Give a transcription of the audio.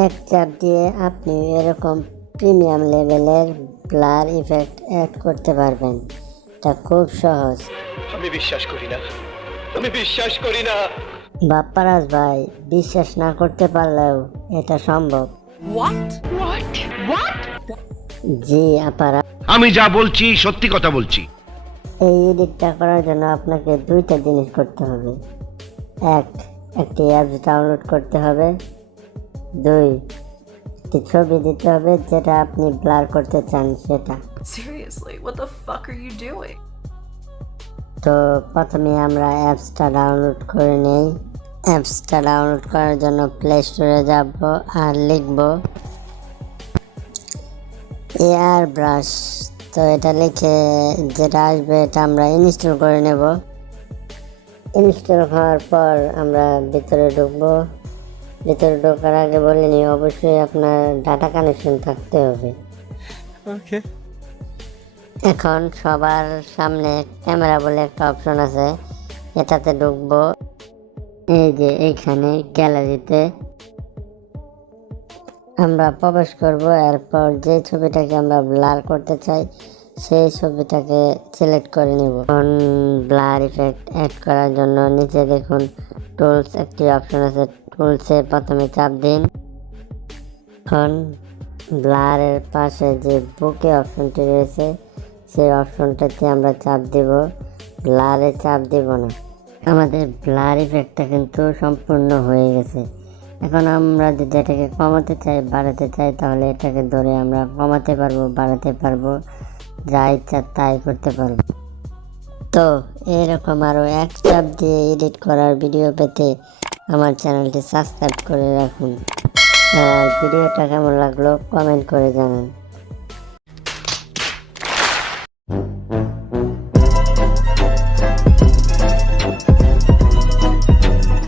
এক চাপ দিয়ে আপনি এরকম প্রিমিয়াম লেভেলের ব্লার ইফেক্ট অ্যাড করতে পারবেন। এটা খুব সহজ। আমি বিশ্বাস করি না। বাপ্পারাজ ভাই, বিশ্বাস না করতে পারলেও এটা সম্ভব। জি আপারা, আমি যা বলছি সত্যি কথা বলছি। এই এডিটটা করার জন্য আপনাকে দুইটা জিনিস করতে হবে। একটি অ্যাপস ডাউনলোড করতে হবে। দুই, একটি ছবি দিতে হবে যেটা আপনি ব্লার করতে চান সেটা। Seriously, what the fuck are you doing? তো প্রথমে আমরা অ্যাপসটা ডাউনলোড করে নেই। অ্যাপসটা ডাউনলোড করার জন্য প্লে স্টোরে যাব আর লিখব এয়ার ব্রাশ। তো এটা লিখে যেটা আসবে এটা আমরা ইনস্টল করে নেব। ইনস্টল হওয়ার পর আমরা ভিতরে ঢুকবো। ভিতরে ঢোকার আগে বলে নিই, অবশ্যই আপনার ডাটা কানেকশন থাকতে হবে। এখন সবার সামনে ক্যামেরা বলে একটা অপশন আছে, এটাতে ঢুকবো। এই যে এইখানে গ্যালারিতে আমরা প্রবেশ করব। এরপর যে ছবিটাকে আমরা ব্লার করতে চাই সেই ছবিটাকে সিলেক্ট করে নেব। এখন ব্লার ইফেক্ট অ্যাড করার জন্য নিচে দেখুন টুলস একটি অপশন আছে, টুলসে প্রথমে চাপ দিন। এখন ব্লারের পাশে যে বুকে অপশনটি রয়েছে সেই অপশনটাতে আমরা চাপ দেব, ব্লারে চাপ দেব না। আমাদের ব্লার ইফেক্টটা কিন্তু সম্পূর্ণ হয়ে গেছে। এখন আমরা যদি এটাকে কমাতে চাই, বাড়াতে চাই, তাহলে এটাকে ধরে আমরা কমাতে পারবো, বাড়াতে পারবো, যা ইচ্ছা তাই করতে পারবো। তো এরকম আরও এক চাপ দিয়ে এডিট করার ভিডিও পেতে আমার চ্যানেলটি সাবস্ক্রাইব করে রাখুন। আর ভিডিওটা কেমন লাগলো কমেন্ট করে জানান।